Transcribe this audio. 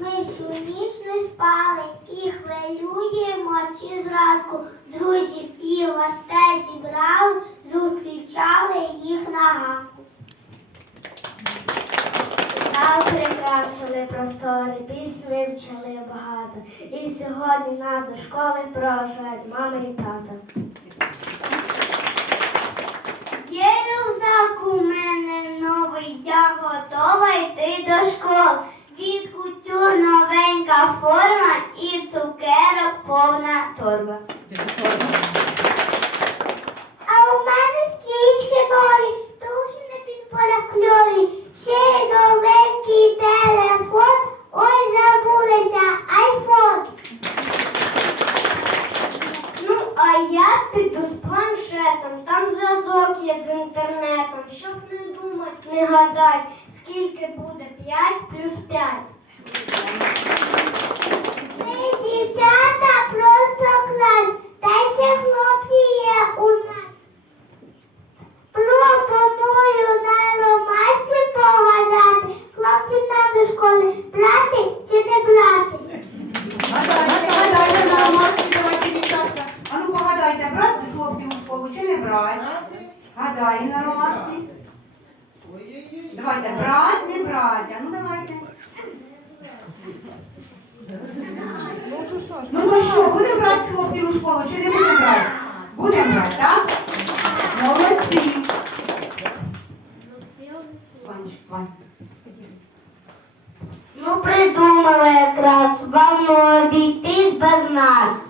Ми всю ніч не спали і хвилюємося зранку. Друзів і гостей зібрали, зустрічали їх на ганку. Нас прикрашили простори, пісні вчили багато. І сьогодні нас до школи проважають мами і тата. Є рюкзак у мене новий, я готова йти до школи. Від кутюр новенька форма і цукерок повна торба. А у мене стрічки нові, туфлі під поля кльові, ще й новенький телефон, ой забулися, айфон. Ну, а я піду з планшетом, там зв'язок є з інтернетом, щоб не думати, не гадать, скільки буде 5 плюс 5. Не? Гадає на ромашці. Давайте, брать, не брать. Ну давайте. Ну то що, будемо брати хлопців у школу чи не будемо брати? Будемо брати, так? Молодці. Ванечка, Вань. Ну, придумали якраз, вам обійтись без нас.